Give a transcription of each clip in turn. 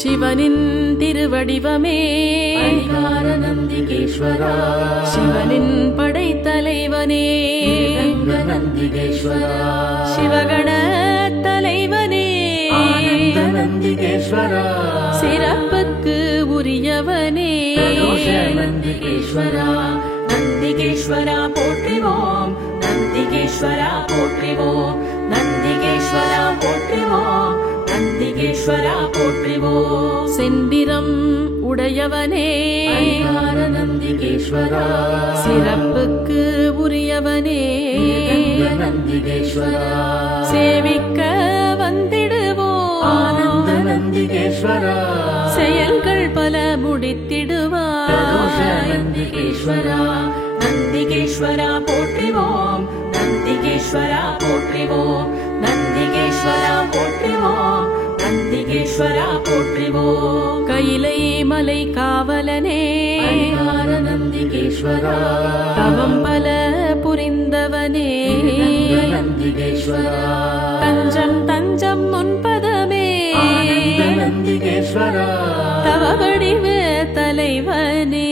சிவனின் திருவடிவமே அதிகார நந்திகேஸ்வரா, சிவனின் படைத்தலைவனே நந்திகேஸ்வரா, சிவகண தலைவனே ஆனந்த நந்திகேஸ்வரா, சிறப்புக்கு உரியவனே நந்திகேஸ்வரா, நந்திகேஸ்வரா போற்றிவோம், நந்திகேஸ்வரா போற்றிவோம், நந்திகேஸ்வரா போற்றிவோம், நந்திகேஸ்வரா போற்றிவோம். செந்திரம் உடையவனே அதிகார நந்திகேஸ்வரா, சிறப்புக்கு உரியவனே நந்திகேஸ்வரா, சேவிக்க வந்திடுவோம் ஆனந்த நந்திகேஸ்வரா, செயல்கள் பல முடித்திடுவாய். நந்திகேஸ்வரா, நந்திகேஸ்வரா போற்றிவோம், நந்திகேஸ்வரா போற்றிவோம், நந்திகேஸ்வரா போற்றிவோம், நந்திகேஸ்வரா போற்றிவோம். கைலை மலை காவலனே அதிகார நந்திகேஸ்வரா, தவம் பல புரிந்தவனே நந்திகேஸ்வரா, தஞ்சம் தஞ்சம் முன்பதமே ஆனந்த நந்திகேஸ்வரா, தவ வடிவ தலைவனே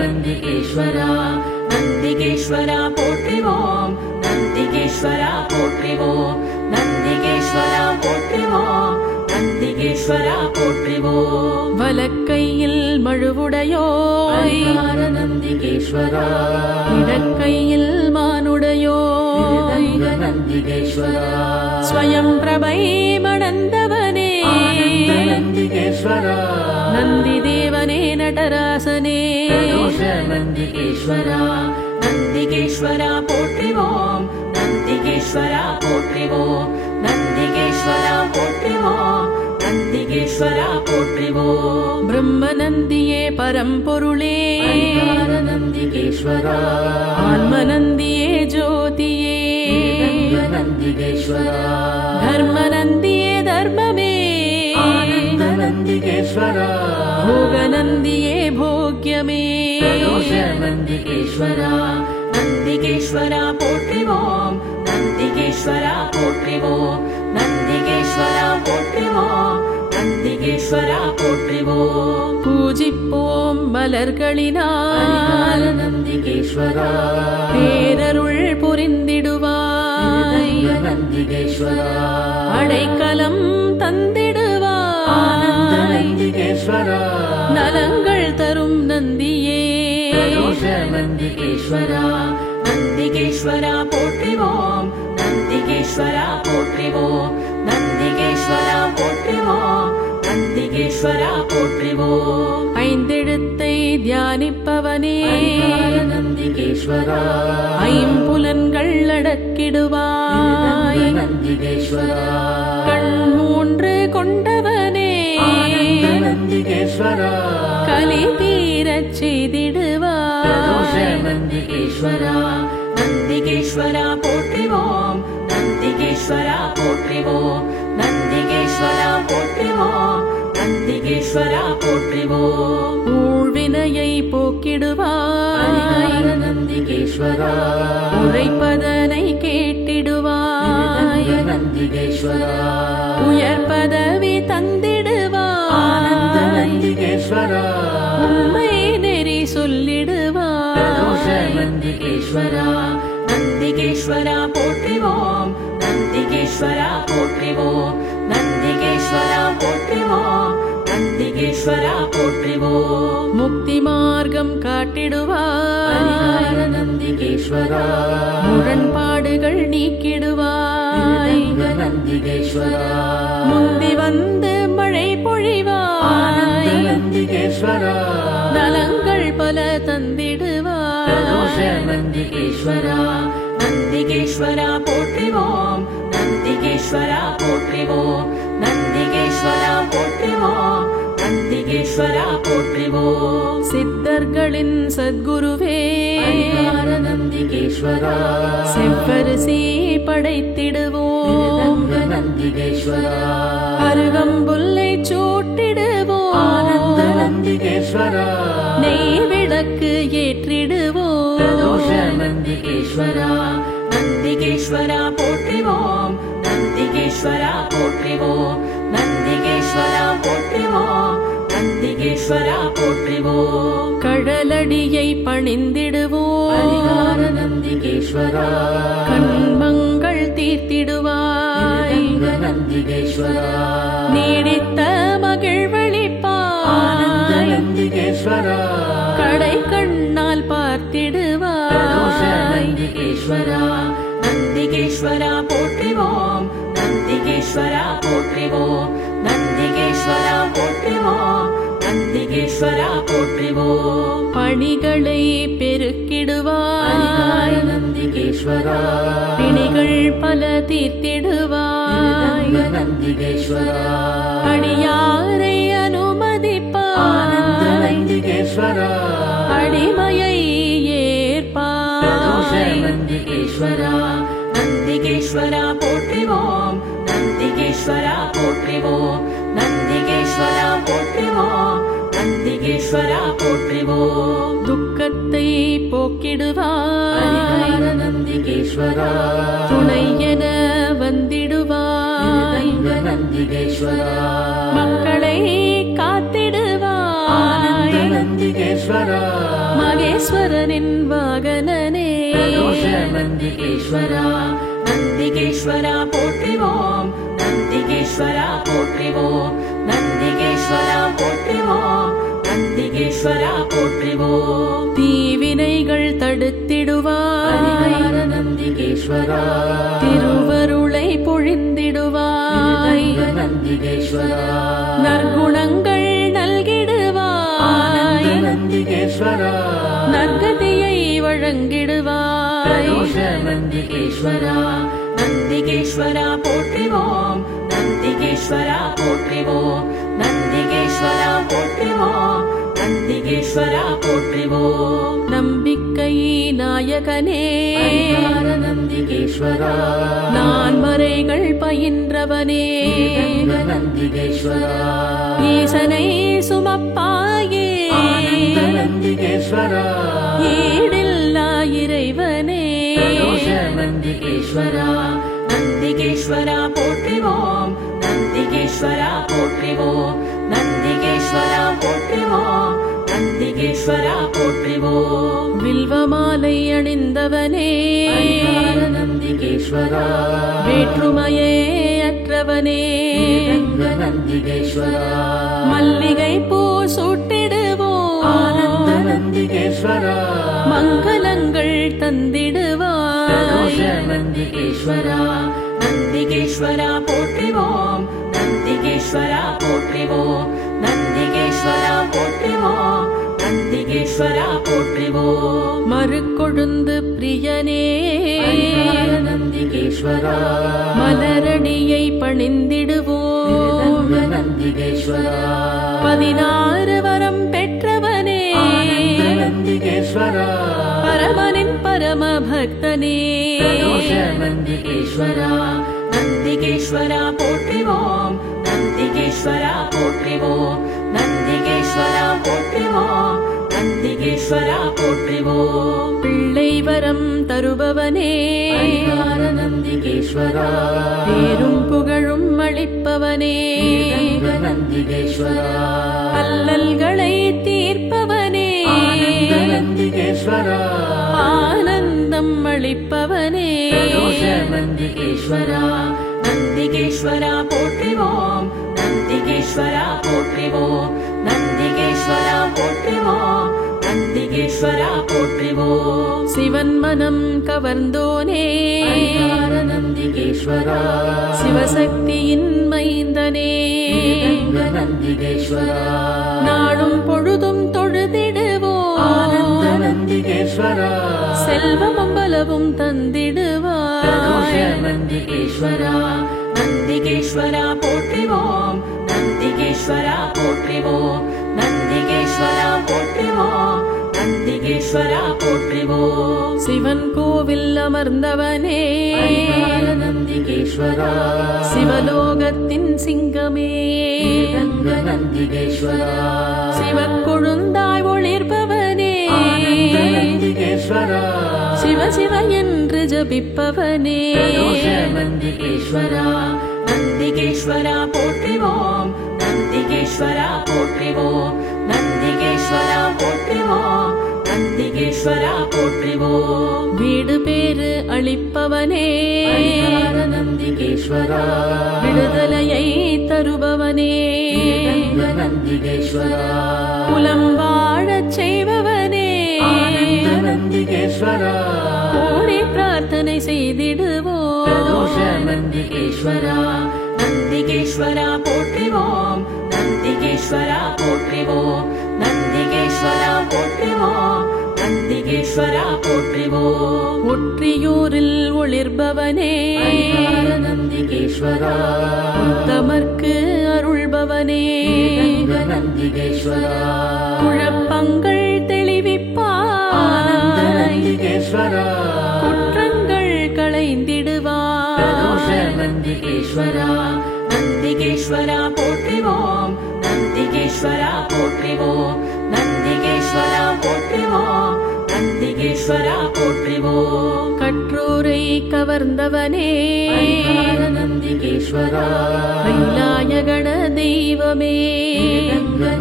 நந்திகேஸ்வரா, நந்திகேஸ்வரா போற்றிவோம், நந்திகேஸ்வரா போற்றிவோம், நந்திகேஸ்வரா போற்றிவோம், நந்திகேஸ்வரா போற்றிவோம். வலக்கையில் மழுவுடையோய் அதிகார நந்திகேஸ்வரா, இடக்கையில் மானுடையோய் நந்திகேஸ்வரா, ஸ்வயம் பிரபை மணந்தவனே ஆனந்த நந்திகேஸ்வரா, நந்தி தேவனே நடராசனே நந்திகேஸ்வரா, நந்திகேஸ்வரா போற்றிவோம், நந்திகேஸ்வரா போற்றிவோம், நந்திகேஸ்வரா போற்றிவோம், நந்திகேஸ்வரா போற்றிவோம். பிரம்ம நந்தியே பரம்பொருளே அதிகார நந்திகேஸ்வரா, ஆன்ம நந்தியே ஜோதியே நந்திகேஸ்வரா, தர்ம நந்தியே தர்மமே ஆனந்த நந்திகேஸ்வரா, போக நந்தியே போக்யமே நந்திகேஸ்வரா, நந்திகேஸ்வரா போற்றிவோம், நந்திகேஸ்வரா போற்றிவோம், நந்திகேஸ்வரா போற்றிவோம், நந்திகேஸ்வரா போற்றிவோம். பூஜிப்போம் மலர்களினால் நந்திகேஸ்வரா, பேரருள் புரிந்திடுவாய். நந்திகேஸ்வரா, அடைக்கலம் தந்திடுவாய். நந்திகேஸ்வரா, நலங்கள் தரும் நந்தியே நந்திகேஸ்வரா, நந்திகேஸ்வரா போற்றிவோம், நந்திகேஸ்வரா போற்றிவோம், நந்திகேஸ்வரா போற்றிவோம், நந்திகேஸ்வரா போற்றிவோம். ஐந்தெழுத்தை தியானிப்பவனே நந்திகேஸ்வரா, ஐம்புலன்கள் அடக்கிடுவாய். நந்திகேஸ்வரா, கண் மூன்று கொண்டவனே நந்திகேஸ்வரா, கலி தீரச் செய்திடுவாய். நந்திகேஸ்வரா, நந்திகேஸ்வரா போற்றிவோம், நந்திகேஸ்வரா போற்றிவோம், நந்திகேஸ்வரா போற்றிவோம், நந்திகேஸ்வரா போற்றிவோம். ஊழ்வினையை போக்கிடுவாய். நந்திகேஸ்வரா, உரைப்பதனை கேட்டிடுவாய். நந்திகேஸ்வரா, உயர் பதவி தந்திடுவாய். நந்திகேஸ்வரா, உண்மை நெறி சொல்லிடுவாய். நந்திகேஸ்வரா, நந்திகேஸ்வரா போற்றிவோம், நந்திகேஸ்வரா போற்றிவோம், நந்திகேஸ்வரா போற்றிவோம், நந்திகேஸ்வரா போற்றிவோம். முக்தி மார்க்கம் காட்டிடுவாய். நந்திகேஸ்வரா, முரண்பாடுகள் நீக்கிடுவாய். நந்திகேஸ்வரா, முந்தி வந்து மழை பொழிவாய். நந்திகேஸ்வரா, நலங்கள் பல தந்திடுவாய். நந்திகேஸ்வரா, நந்திகேஸ்வரா போற்றிவோம், நந்திகேஸ்வரா போற்றிவோம், நந்திகேஸ்வரா போற்றிவோம், நந்திகேஸ்வரா போற்றிவோம். சித்தர்களின் சத்குருவே நந்திகேஸ்வரா, செவ்வரிசி படைத்திடுவோம். நந்திகேஸ்வரா, அருகம்புல்லை சூட்டிடுவோம். நந்திகேஸ்வரா, நெய் விளக்கு ஏற்றிடுவோம். நந்திகேஸ்வரா, நந்திகேஸ்வரா போற்றிவோம், நந்திகேஸ்வரா போற்றிவோம் நந்திகேஸ்வரா போற்றிவோம் நந்திகேஸ்வரா போற்றிவோம் கடலடியை பணிந்திடுவோம் பரிகார நந்திகேஸ்வரா கண்மங்கள் தீர்த்திடுவாய் நந்திகேஸ்வரா நீடித்த மகிழ்வளிப்பாய் நந்திகேஸ்வரா கடை கண்ணால் பார்த்திடுவாய் நந்திகேஸ்வரா நந்திகேஸ்வரா போற்றிவோம் நந்திகேஸ்வரா போற்றிவோம் நந்திகேஸ்வரா போற்றிவோம் நந்திகேஸ்வரா போற்றிவோம் பணிகளை பெருக்கிடுவாய் நந்திகேஸ்வரா பிணிகள் பல தீர்த்திடுவாய் நந்திகேஸ்வரா அடியாரை அனுமதிப்பாய் நந்திகேஸ்வரா அடிமையை ஏற்பாய் நந்திகேஸ்வரா நந்திகேஸ்வரா போற்றிவோம் நந்திகேஸ்வரா போற்றிவோம் நந்திகேஸ்வரா போற்றிவோம் நந்திகேஸ்வரா போற்றிவோம் துக்கத்தை போக்கிடுவாய் நந்திகேஸ்வரா துணை என வந்திடுவாய் நந்திகேஸ்வரா மக்களை காத்திடுவாய் நந்திகேஸ்வரா மகேஸ்வரனின் வாகனனே நந்திகேஸ்வரா நந்திகேஸ்வரா போற்றிவோம் நந்திகேஸ்வரா போற்றிவோம் நந்திகேஸ்வரா போற்றிவோம் நந்திகேஸ்வரா போற்றிவோம் தீவினைகள் தடுத்திடுவாய் நந்திகேஸ்வரா திருவருளை பொழிந்திடுவாய் நந்திகேஸ்வரா நற்குணங்கள் நல்கிடுவாய் நந்திகேஸ்வரா நற்கதியை வழங்கிடுவாய் நந்திகேஸ்வரா நந்திகேஸ்வரா போற்றிவோம் நந்திகேஸ்வரா போற்றிவோம் நந்திகேஸ்வரா போற்றிவோம் நந்திகேஸ்வரா போற்றிவோம் நம்பிக்கை நாயகனே நந்திகேஸ்வரா நான் மறைகள் பயின்றவனே நந்திகேஸ்வரா ஈசனை சுமப்பாயே நந்திகேஸ்வரா ஈடில்லா இறைவனே நந்திகேஸ்வரா நந்திகேஸ்வரா போற்றிவோம் நந்திகேஸ்வரா போற்றிவோம் நந்திகேஸ்வரா போற்றிவோம் நந்திகேஸ்வரா போற்றிவோம் வில்வமாலை அணிந்தவனே நந்திகேஸ்வரா வேற்றுமையே அற்றவனே நந்திகேஸ்வரா மல்லிகை பூ சூட்டிடுவோம் நந்திகேஸ்வரா மங்களங்கள் தந்திடுவாய் நந்திகேஸ்வரா நந்திகேஸ்வரா போற்றிவோம் நந்திகேஸ்வரா போற்றிவோம் நந்திகேஸ்வரா போற்றிவோம் நந்திகேஸ்வரா போற்றிவோம் மறுக்கொழுந்து பிரியனே நந்திகேஸ்வரா மலரடியை பணிந்திடுவோம் நந்திகேஸ்வரா 16 வரம் பெற்றவனே நந்திகேஸ்வரா பரமனின் பரம பக்தனே நந்திகேஸ்வரா நந்திகேஸ்வரா போற்றிவோம் நந்திகேஸ்வரா போற்றிவோம் நந்திகேஸ்வரா போற்றிவோம் நந்திகேஸ்வரா போற்றிவோம் பிள்ளை வரம் தருபவனே நந்திகேஸ்வரா பேரும் புகழும் அளிப்பவனே நந்திகேஸ்வரா அல்லல்களை தீர்ப்பவனே நந்திகேஸ்வரா ஆனந்தம் அளிப்பவனே நந்திகேஸ்வரா நந்திகேஸ்வரா போற்றிவோம் நந்திகேஸ்வரா போற்றிவோம் நந்திகேஸ்வரா போற்றிவோம் நந்திகேஸ்வரா போற்றிவோம் சிவன் மனம் கவர்ந்தோனே நந்திகேஸ்வரா சிவசக்தியின் மைந்தனே நந்திகேஸ்வரா நாடும் பொழுதும் தொழுதிடுவோம் நந்திகேஸ்வரா செல்வமும் பலவும் தந்திடுவாய் நந்திகேஸ்வரா நந்திகேஸ்வரா போற்றிவோம் நந்திகேஸ்வரா போற்றிவோம் நந்திகேஸ்வரா போற்றிவோம் நந்திகேஸ்வரா போற்றிவோம் சிவன் கோவில் அமர்ந்தவனே நந்திகேஸ்வரா சிவலோகத்தின் சிங்கமே நந்திகேஸ்வரா சிவக்கொழுந்தாய் ஒளிர்பவனே நந்திகேஸ்வரா சிவ சிவ என்று ஜபிப்பவனே நந்திகேஸ்வரா நந்திகேஸ்வரா போற்றிவோம் நந்திகேஸ்வரா போற்றிவோம் நந்திகேஸ்வரா போற்றிவோம் நந்திகேஸ்வரா போற்றிவோம் வீடு பேறு அளிப்பவனே நந்திகேஸ்வரா விடுதலையை தருபவனே நந்திகேஸ்வரா குலம் வாழச் செய்பவனே நந்திகேஸ்வரா கோடி பிரார்த்தனை செய்திடுவோம் நந்திகேஸ்வரா நந்திகேஸ்வரா போற்றிவோம் நந்திகேஸ்வரா போற்றிவோம் நந்திகேஸ்வரா போற்றிவோம் நந்திகேஸ்வரா போற்றிவோம் ஒற்றியூரில் ஒளிர்பவனே நந்திகேஸ்வரா தமர்க்கு அருள்பவனே நந்திகேஸ்வரா குழப்பங்கள் தெளிவிப்பாய் நந்திகேஸ்வரா குற்றங்கள் களைந்திடுவாய் நந்திகேஸ்வரா நந்திகேஸ்வரா போற்றிவோம் நந்திகேஸ்வரா போற்றிவோம் நந்திகேஸ்வரா போற்றிவோம் நந்திகேஸ்வரா போற்றிவோம் கற்றோரை கவர்ந்தவனே நந்திகேஸ்வரா கைலாயகண தெய்வமே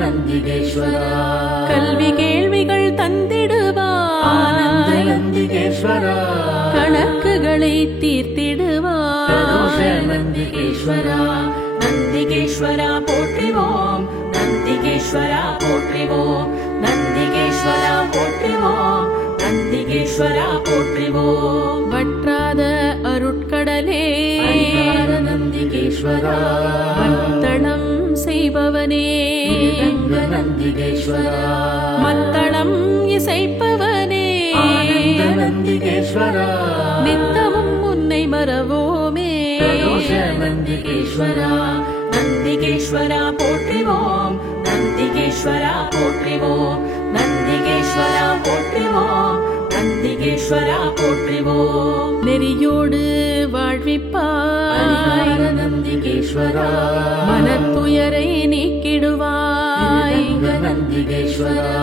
நந்திகேஸ்வரா கல்வி கேள்விகள் தந்திடுவாய் நந்திகேஸ்வரா கணக்குகளை தீர்த்திடுவாய் நந்திகேஸ்வரா நந்திகேஸ்வரா போற்றிவோம் நந்திகேஸ்வரா போற்றிவோம் நந்திகேஸ்வரா போற்றிவோம் நந்திகேஸ்வரா போற்றிவோம் வற்றாத அருட்கடலே நந்திகேஸ்வரா மத்தளம் செய்பவனே நந்திகேஸ்வரா மத்தளம் இசைப்பவனே நந்திகேஸ்வரா நித்தமும் உன்னை மறவோமே நந்திகேஸ்வரா நந்திகேஸ்வரா போற்றிவோம் நந்திகேஸ்வரா போற்றிவோம் நந்திகேஸ்வரா போற்றிவோம் நந்திகேஸ்வரா போற்றிவோம் நெறியோடு வாழ்விப்பாய் நந்திகேஸ்வரா மனத்துயரை நீக்கிடுவாய் நந்திகேஸ்வரா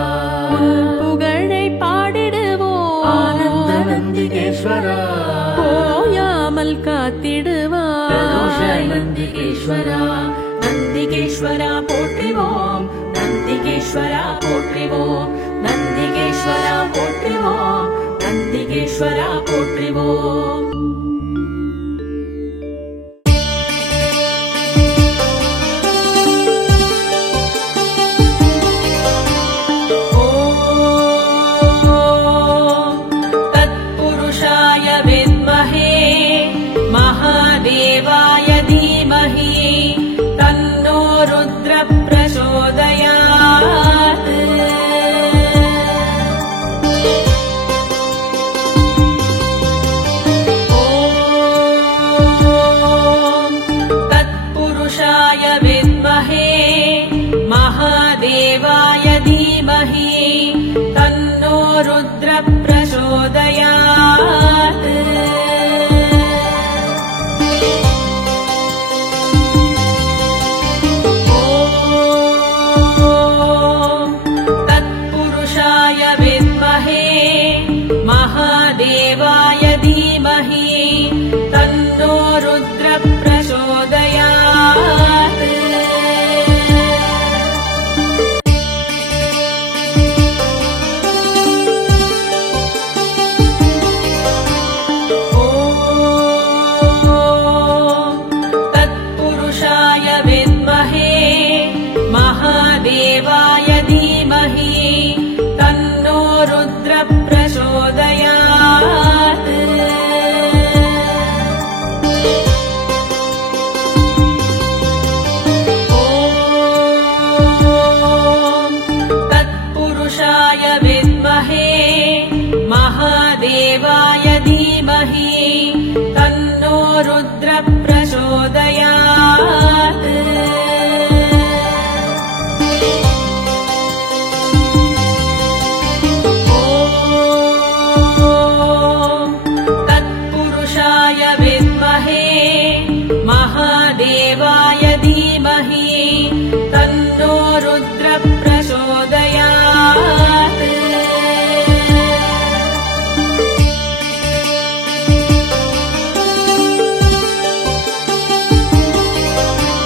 உன் புகழை பாடிடுவோம் நந்திகேஸ்வரா போயாமல் காத்திடுவாய் நந்திகேஸ்வரா நந்திகேஸ்வரா போற்றிவோம் நந்திகேஸ்வரா போற்றிவோம் நந்திகேஸ்வரா போற்றிவோம் நந்திகேஸ்வரா போற்றிவோம் महादेवाय धीमहि तन्नो रुद्र प्रचोदयात् ॐ तत्पुरुषाय विद्महे महादेवाय धीमहि तन्नो रुद्र प्रचोदयात् महादेवाय धीमहि तन्नो रुद्र प्रचोदयात् ॐ तत्पुरुषाय विद्महे महादेवाय धीमहि तन्नो रुद्र प्रचोदयात् ॐ तत्पुरुषाय विद्महे महादेवाय धीमहि तन्नो रुद्र प्रचोदयात् तत्पुरुषाय विद्महे महादेवाय धीमहि तन्नो रुद्र प्रचोदयात् ॐ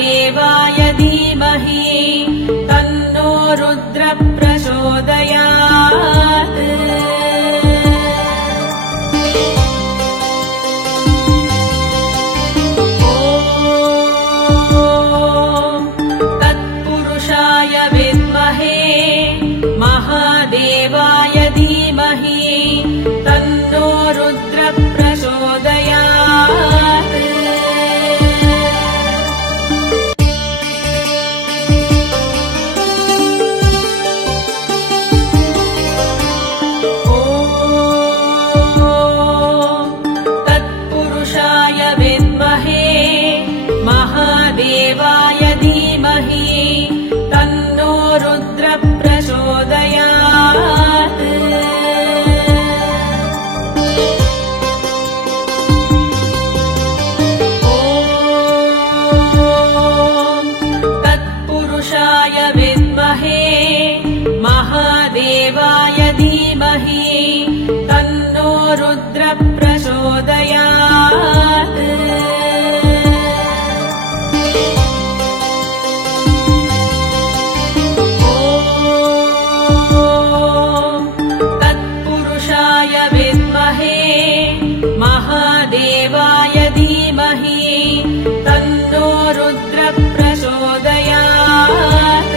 महादेवाय धीमहि तन्नो रुद्र प्रचोदयात् तत्पुरुषाय विद्महे महादेवाय धीमहि तन्नो रुद्र प्रचोदयात् तत्पुरुषाय विद्महे महादेवाय धीमहि तन्नो रुद्र प्रचोदयात् तत्पुरुषाय विद्महे महादेवाय धीमहि तन्नो रुद्र प्रचोदयात् तत्पुरुषाय विद्महे महादेवाय धीमहि तन्नो रुद्र प्रचोदयात् तत्पुरुषाय विद्महे महादेवाय धीमहि तन्नो रुद्र प्रचोदयात्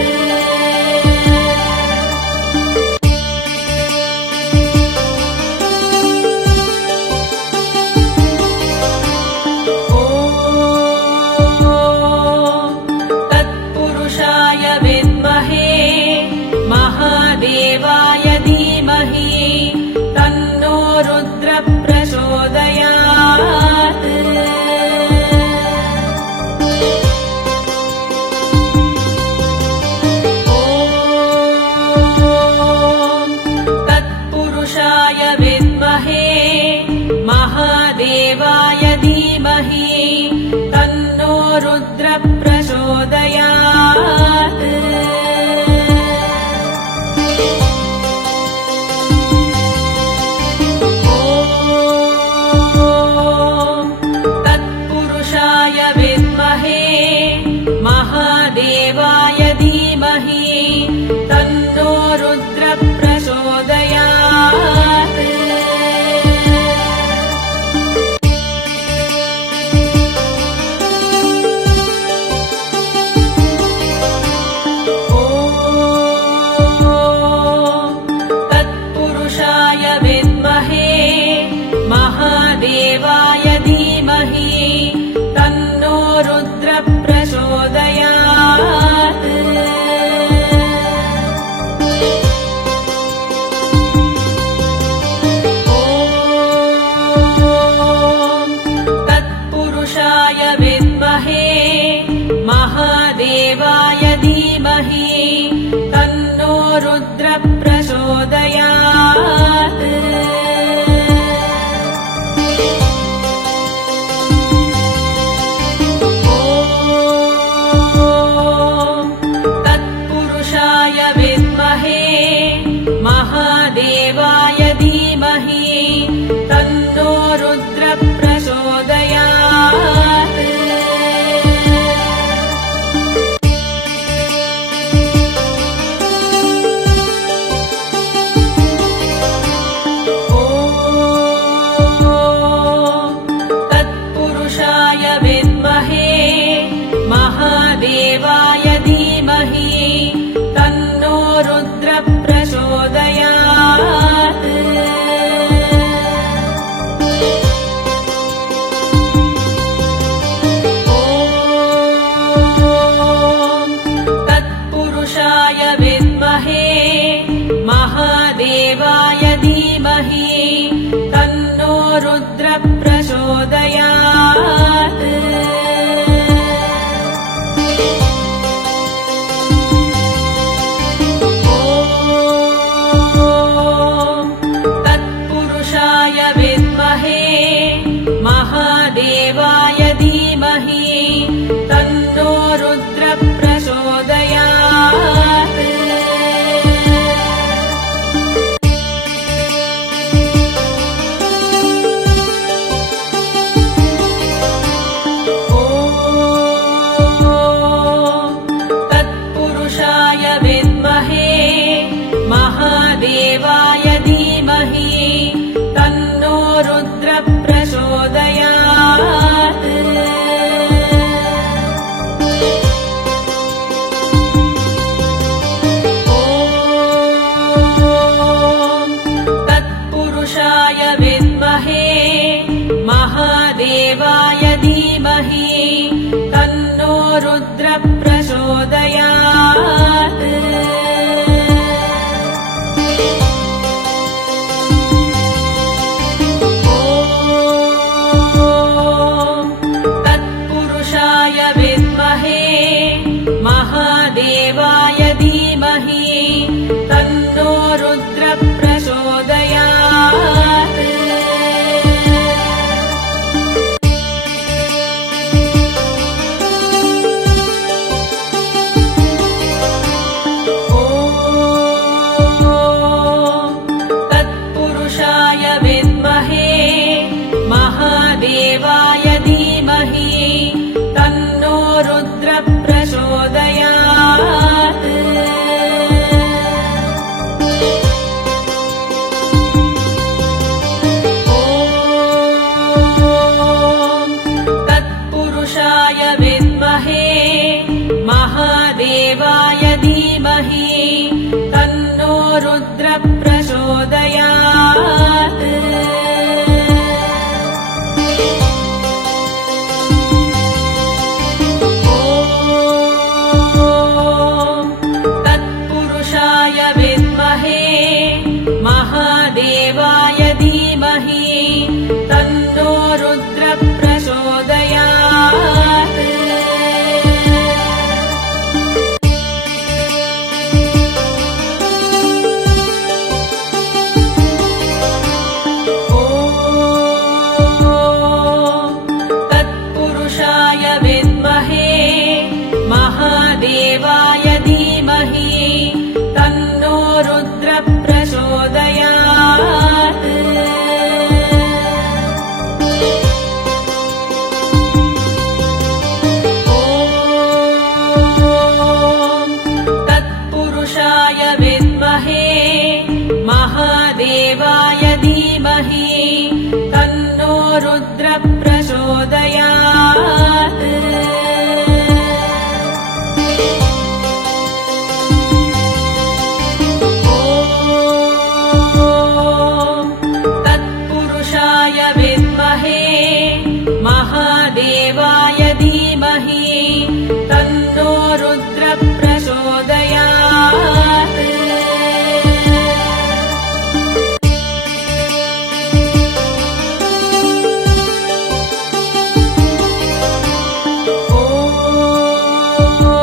तत्पुरुषाय विद्महे महादेवाय धीमहि तन्नो रुद्र प्रचोदयात् तत्पुरुषाय विद्महे महादेवाय धीमहि तन्नो रुद्र प्रचोदयात्। प्रचोदयात्। ॐ तत्पुरुषाय विद्महे महादेवाय धीमहि तन्नो रुद्र प्रचोदयात्। ॐ तत्पुरुषाय विद्महे महादेवाय धीमहि तन्नो रुद्र प्रचोदयात्। ॐ तत्पुरुषाय विद्महे महादेवाय धीमहि तन्नो रुद्र प्रचोदयात्। तत्पुरुषाय विद्महे महादेवाय धीमहि तन्नो रुद्र प्रचोदयात्। तत्पुरुषाय विद्महे महादेवाय धीमहि तन्नो रुद्र प्रचोदयात्। तत्पुरुषाय विद्महे महादेवाय धीमहि तन्नो रुद्र प्रचोदयात्। रुद्र प्रचोदयात् ॐ तत्पुरुषाय विद्महे महादेवाय धीमहि तन्नो रुद्र प्रचोदयात् महादेवाय धीमहि तन्नो रुद्र प्रचोदयात् ॐ तत्पुरुषाय विद्महे महादेवाय धीमहि तन्नो रुद्र प्रचोदयात् महादेवाय धीमहि तन्नो रुद्र प्रचोदयात्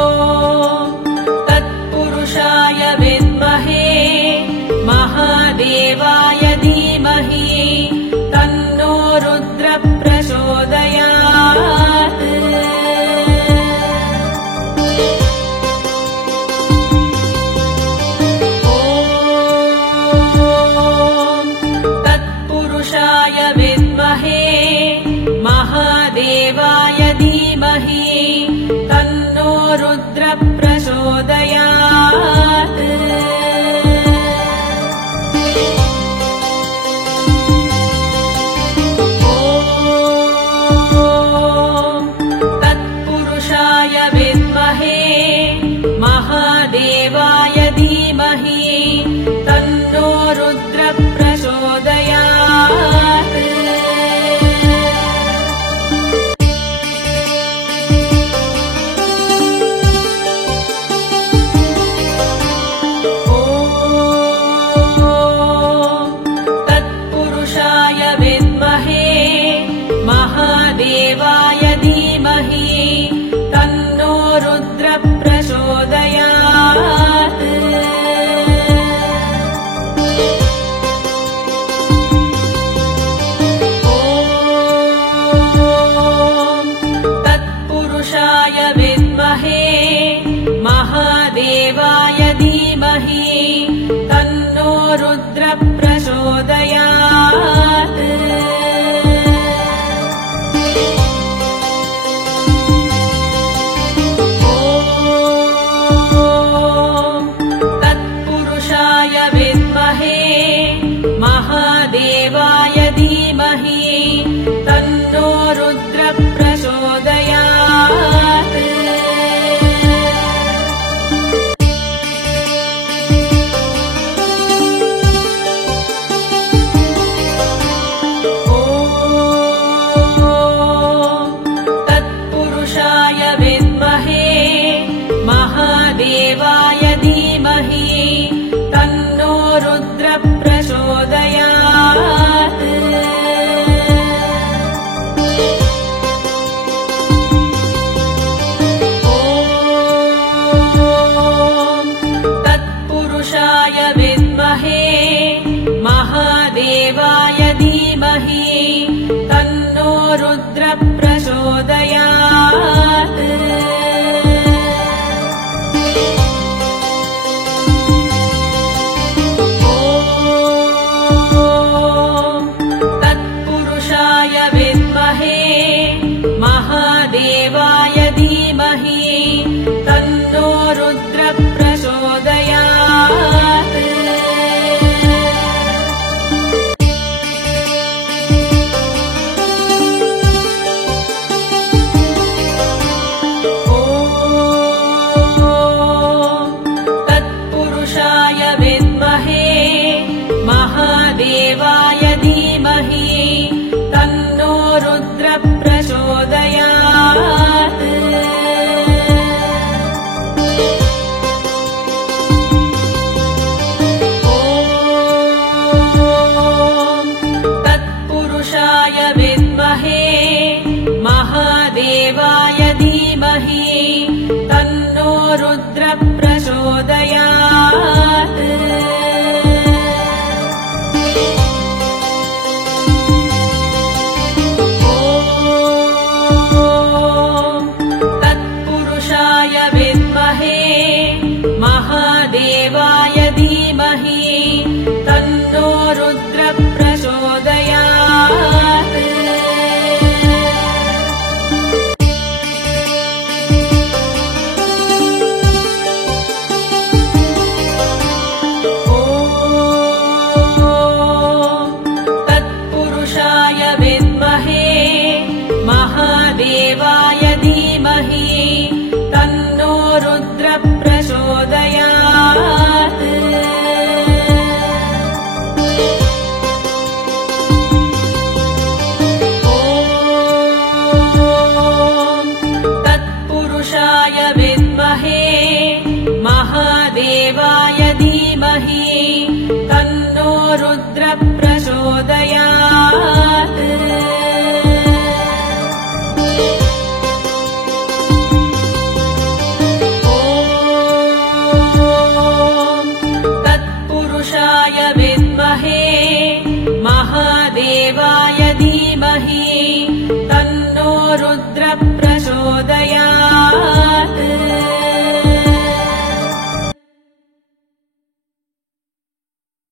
ॐ तत्पुरुषाय विद्महे महादेवाय धीमहि तन्नो रुद्र प्रचोदयात् ॐ तत्पुरुषाय विद्महे महादेवाय धीमहि तन्नो रुद्र प्रचोदयात् महादेवाय धीमहि तन्नो रुद्र प्रचोदयात् ॐ महादेवाय धीमहि तन्नो रुद्र प्रचोदयात् ॐ तत्पुरुषाय विद्महे महादेवाय